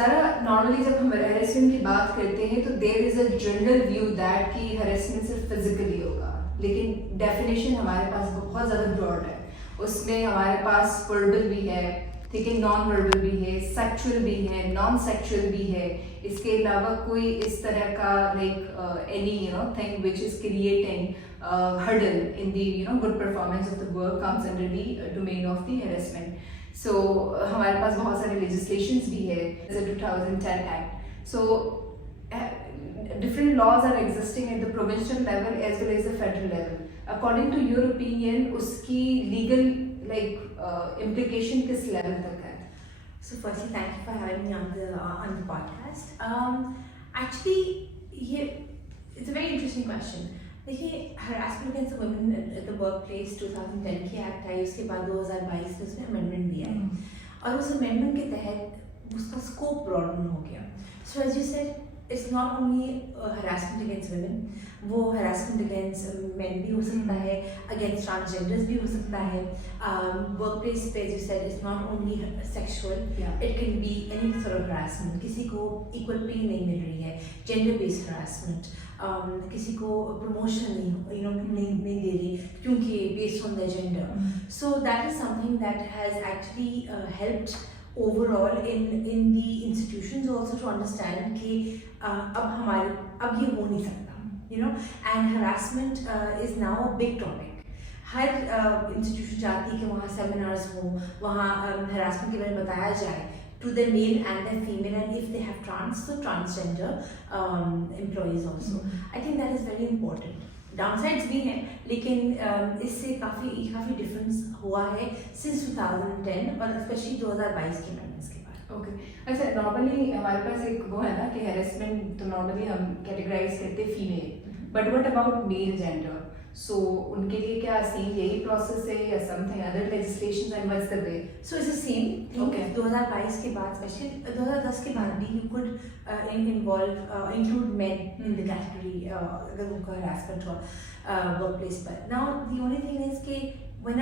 सारा नॉर्मली जब हम हरेसमेंट की बात करते हैं तो there is a general view that कि हरेसमेंट सिर्फ फिजिकली होगा, लेकिन डेफिनेशन हमारे पास बहुत ज़्यादा ब्रॉड है। उसमें हमारे पास वर्बल भी है, ठीक है, नॉन वर्बल भी है, सेक्सुअल भी है, नॉन सेक्सुअल भी है। इसके अलावा कोई इस तरह का like anything which is creating hurdle in the good performance of the work comes under the domain of the harassment. So हमारे पास बहुत सारे लेजिस्लेशंस भी है, जैसे 2010 act. So different laws are existing at the provincial level as well as the federal level. According to your opinion, उसकी legal implication किस level तक है? So firstly, thank you for having me on the podcast. Actually, it's a very interesting question. देखिए, harassment against women at the workplace 2010 की एक्ट आई, उसके बाद 2022 में उसमें अमेंडमेंट दिया है, और उस अमेंडमेंट के तहत उसका स्कोप ब्रॉडन हो गया. So as you said, it's not only harassment against women, वो harassment against men भी हो सकता है, against transgenders भी हो सकता है. Workplace पे, as you said, it's not only sexual, it can be any sort of harassment. किसी को equal pay नहीं मिल रही है, gender based harassment, किसी को promotion नहीं दे रही क्योंकि based on their gender. So that is something that has actually helped overall in the institutions also to understand कि अब ये हो नहीं सकता, and harassment is now a big topic. हर institution चाहती है कि वहाँ seminars हो, वहाँ harassment के बारे में बताया जाए to the male and the female, and if they have transgender employees also. I think that is very important. Downsides भी हैं, लेकिन इससे काफ़ी डिफरेंस हुआ है सिंस 2010 और स्पेशली 2022 के अमेंडमेंट्स के बाद. ओके, अच्छा, नॉर्मली हमारे पास एक वो है ना कि हेरेसमेंट तो नॉर्मली हम कैटेगराइज करते हैं female, but what about male gender? So उनके लिए क्या सेम यही प्रोसेस है या something other legislations, and what's the way? So it's the same. Okay, 2022 के बाद, स्पेशली 2010 के बाद भी you could include men in the category अगर उनको हरासमेंट हो वर्कप्लेस पर. Now the only thing is कि when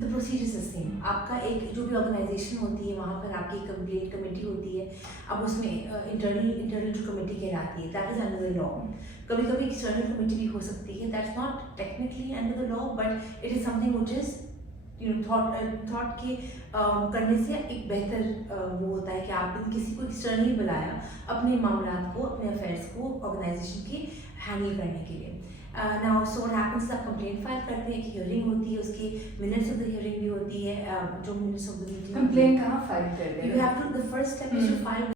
the procedure is the same. आपका एक जो भी ऑर्गेनाइजेशन होती है, वहाँ पर आपकी कंप्लेंट कमेटी होती है, अब उसमें इंटरनल जो कमेटी कहलाती है, that is under the law. कभी कभी एक्सटर्नल कमेटी भी हो सकती है, that's not technically under the law, but it is something which is thought के करने से एक बेहतर वो होता है कि आपने किसी को एक्सटर्नली बुलाया अपने मामलात को, अपने अफेयर्स को ऑर्गेनाइजेशन की हैंडल करने के लिए. नाउ सो व्हाट हैपेंस, आप कंप्लेंट फाइल करते हैं, एक हियरिंग होती है, उसकी मिनट्स ऑफ द हियरिंग भी होती है, जो minutes of the meeting. Complaint कहाँ फाइल करते हैं? You have to, the first step is to file